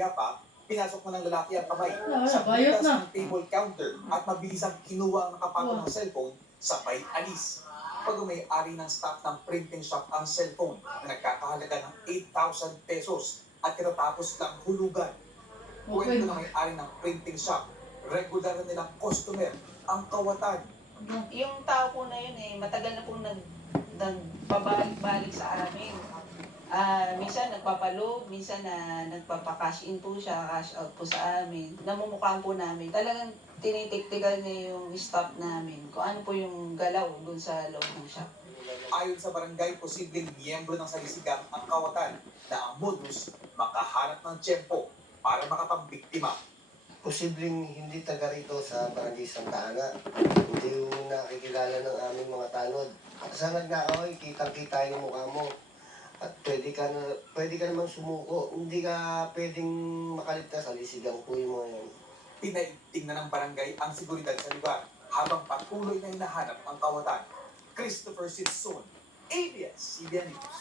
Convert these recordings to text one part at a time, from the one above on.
payapa, pinasok mo ng lalaki ang kamay sa bayot butas na. ng table counter at mabilisang kinuha ang nakapatong ng cellphone sabay alis. Pag may-ari ng staff ng printing shop ang cellphone na nagkakahalaga ng 8,000 pesos at katatapos lang hulugan. Kwento ng may-ari ng printing shop, regular na nilang customer ang kawatan. Yung tao po na yun matagal na pong nagpabalik-balik sa amin. Minsan nagpapalob, minsan nagpapa-cash in po siya, cash out po sa amin. Namumukhaan po namin. Talagang tinitiktigan niya yung staff namin kung ano po yung galaw dun sa loob ng shop. Ayon sa barangay, posibleng miyembro ng salisigang ang kawatan na ang modus makahanap ng tiyempo para makapambiktima. Posibleng hindi taga rito sa Barangay Santa Ana. Hindi yung nakikilala ng aming mga tanod. Sa nagnakaw, kitang-kita yung mukha mo. At pwede ka naman sumuko. Hindi ka pwedeng makaligtas. Alisigang po yung mga yan. Pinaigting na ng barangay ang seguridad sa lugar habang patuloy na hinahanap ang kawatan. Christopher Sitson, ABS-CBN News.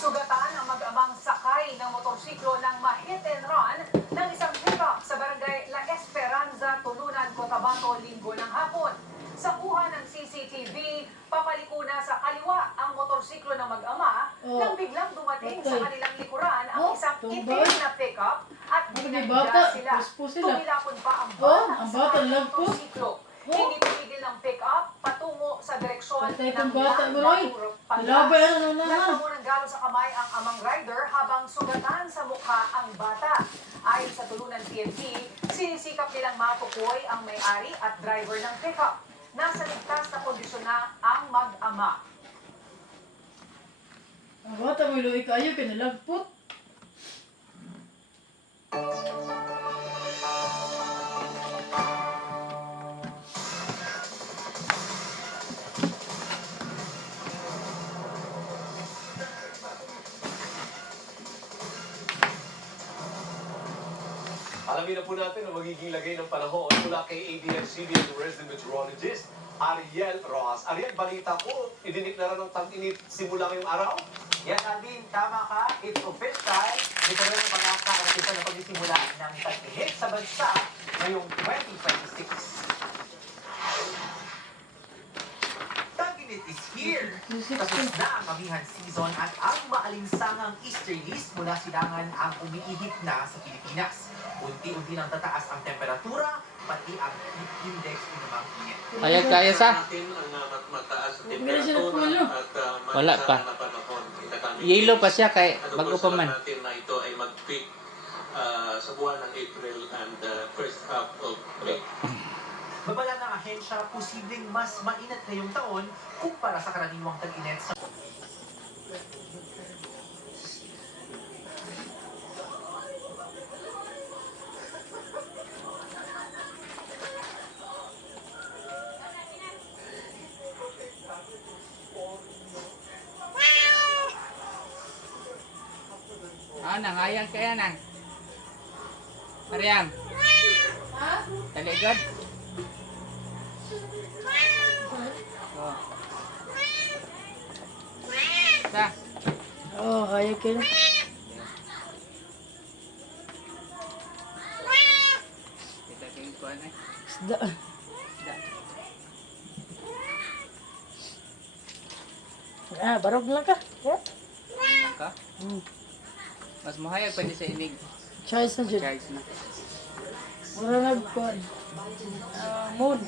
Sugatan ang mag-amang sakay ng motorsiklo ng ma-hit and run ng isang pickup sa barangay La Esperanza, Tulunan, Cotabato, Linggo ng hapon. Sa kuha ng CCTV, papaliko na sa kaliwa ang motorsiklo ng mag-ama nang biglang dumating sa kanilang likuran ang isang itim na pickup at binagda sila. Tumilapon pa ang bata sa kanilang motorsiklo. Hindi tumigil ng pick-up patungo sa direksyon ng Baturok, Pangas. Nagtamo ng galo sa kamay ang amang rider habang sugatan sa mukha ang bata. Ayon sa Tulunan PNP, sinisikap nilang matukoy ang may-ari at driver ng pick-up. Nasa ligtas na kondisyon na ang mag-ama. Ang bata may luwi kayo, pinalagpot. Alamin na po natin ang magiging lagay ng panahon mula kay ABS-CBN resident meteorologist Ariel Rojas. Ariel, balita ko, idiniklara ng tag-init simula ngayong araw? Yes, Alvin, tama ka. It's official. Ito rin ang pagkakaartisa ng pagsisimula ng tag-init sa bansa ngayong 2026. Tag-init is here. Tapos na ang amihan season at ang maalinsangang easterlies mula silangan ang umiihip na sa Pilipinas. Unti-unti nang tataas ang temperatura, pati ang heat index ng mga init. Kaya sa? Hindi siya nagpulo. Wala pa. Yellow pa siya kay bago pa man. natin na ito ay mag-peak sa buwan ng April and first half of May. Babala ng ahensya, posibleng mas mainit ngayong taon kumpara sa karaniwang tag-init sa Nangayang kaya nang. Mariam. Ha? Taligod. Oh. Sa. Oh, kaya kayo. Kita tingin ko na. Isda. Barog lang ka. Ka? Mas mahayag pwede sa inig. Charge na dyan. Charge na. Mura nagkuhan. Moon.